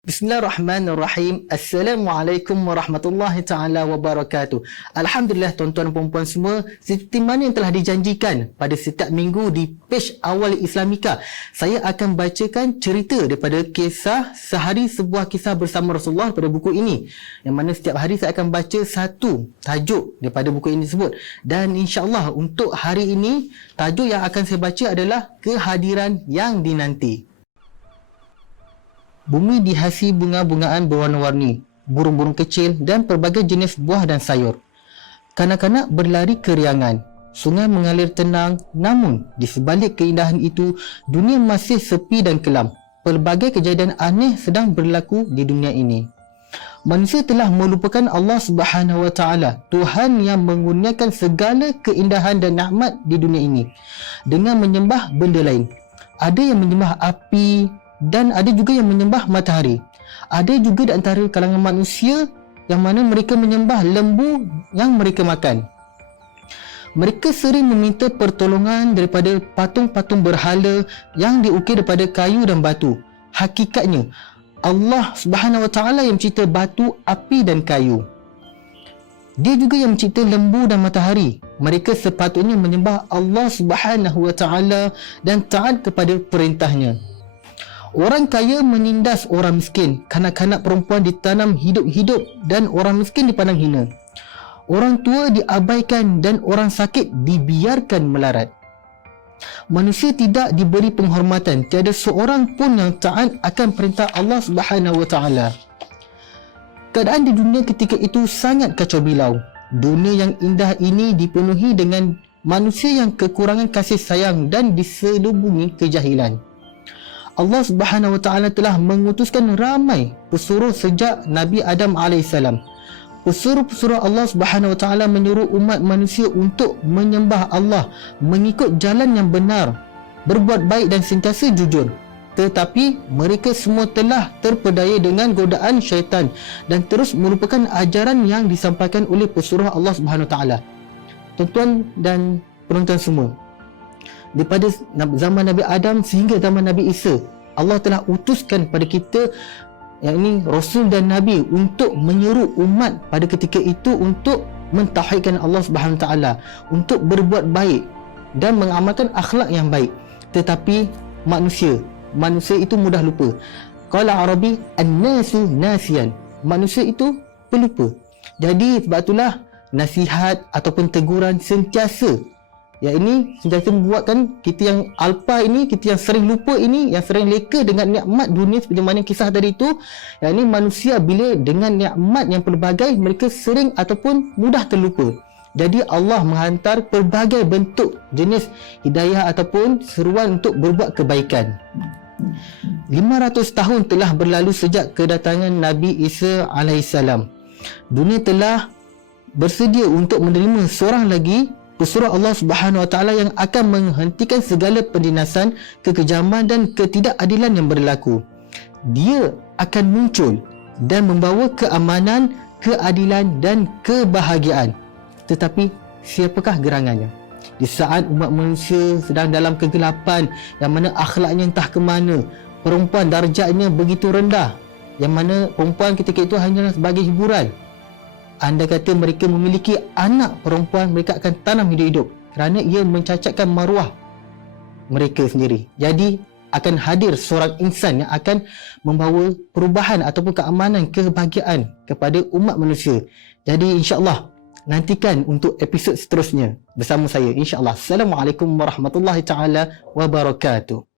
Bismillahirrahmanirrahim. Assalamualaikum warahmatullahi taala wabarakatuh. Alhamdulillah tuan-tuan dan puan semua, seperti mana yang telah dijanjikan pada setiap minggu di page Awal Islamika, saya akan bacakan cerita daripada kisah sehari sebuah kisah bersama Rasulullah pada buku ini. Yang mana setiap hari saya akan baca satu tajuk daripada buku ini tersebut. Dan insya-Allah untuk hari ini tajuk yang akan saya baca adalah kehadiran yang dinanti. Bumi dihiasi bunga-bungaan berwarna-warni, burung-burung kecil dan pelbagai jenis buah dan sayur. Kanak-kanak berlari keriangan, sungai mengalir tenang, namun di sebalik keindahan itu, dunia masih sepi dan kelam. Pelbagai kejadian aneh sedang berlaku di dunia ini. Manusia telah melupakan Allah Subhanahu Wa Taala, Tuhan yang mengurniakan segala keindahan dan nikmat di dunia ini, dengan menyembah benda lain. Ada yang menyembah api, dan ada juga yang menyembah matahari. Ada juga di antara kalangan manusia yang mana mereka menyembah lembu yang mereka makan. Mereka sering meminta pertolongan daripada patung-patung berhala yang diukir daripada kayu dan batu. Hakikatnya, Allah Subhanahu Wa Taala yang mencipta batu, api dan kayu. Dia juga yang mencipta lembu dan matahari. Mereka sepatutnya menyembah Allah Subhanahu Wa Taala dan taat kepada perintahnya. Orang kaya menindas orang miskin, kanak-kanak perempuan ditanam hidup-hidup dan orang miskin dipandang hina. Orang tua diabaikan dan orang sakit dibiarkan melarat. Manusia tidak diberi penghormatan, tiada seorang pun yang taat akan perintah Allah Subhanahu Wa Taala. Keadaan di dunia ketika itu sangat kacau bilau. Dunia yang indah ini dipenuhi dengan manusia yang kekurangan kasih sayang dan diselubungi kejahilan. Allah Subhanahu Wa Taala telah mengutuskan ramai pesuruh sejak Nabi Adam AS. Pesuruh-pesuruh Allah Subhanahu Wa Taala menyuruh umat manusia untuk menyembah Allah, mengikut jalan yang benar, berbuat baik dan sentiasa jujur. Tetapi mereka semua telah terpedaya dengan godaan syaitan dan terus merupakan ajaran yang disampaikan oleh pesuruh Allah Subhanahu Wa Taala. Tuan-tuan dan penonton semua, daripada zaman Nabi Adam sehingga zaman Nabi Isa, Allah telah utuskan pada kita, yang ini Rasul dan Nabi, untuk menyeru umat pada ketika itu untuk mentauhidkan Allah Subhanahu Wa Taala, untuk berbuat baik dan mengamalkan akhlak yang baik. Tetapi manusia itu mudah lupa. Qala Arabi an-nasu nasiyan, manusia itu pelupa. Jadi sebab itulah nasihat ataupun teguran sentiasa, yang ini sentiasa membuatkan kita yang alpa ini, kita yang sering lupa ini, yang sering leka dengan nikmat dunia seperti mana kisah tadi itu. Yang ini manusia bila dengan nikmat yang pelbagai, mereka sering ataupun mudah terlupa. Jadi Allah menghantar pelbagai bentuk jenis hidayah ataupun seruan untuk berbuat kebaikan. 500 tahun telah berlalu sejak kedatangan Nabi Isa AS. Dunia telah bersedia untuk menerima seorang lagi pesuruh Allah Subhanahu Wa Taala yang akan menghentikan segala pendinasan, kekejaman dan ketidakadilan yang berlaku. Dia akan muncul dan membawa keamanan, keadilan dan kebahagiaan. Tetapi siapakah gerangannya? Di saat umat manusia sedang dalam kegelapan, yang mana akhlaknya entah ke mana, perempuan darjatnya begitu rendah, yang mana perempuan ketika itu hanyalah sebagai hiburan. Anda kata mereka memiliki anak perempuan, mereka akan tanam hidup-hidup kerana ia mencacatkan maruah mereka sendiri. Jadi akan hadir seorang insan yang akan membawa perubahan ataupun keamanan, kebahagiaan kepada umat manusia. Jadi insya-Allah nantikan untuk episod seterusnya bersama saya, insya-Allah. Assalamualaikum warahmatullahi taala wabarakatuh.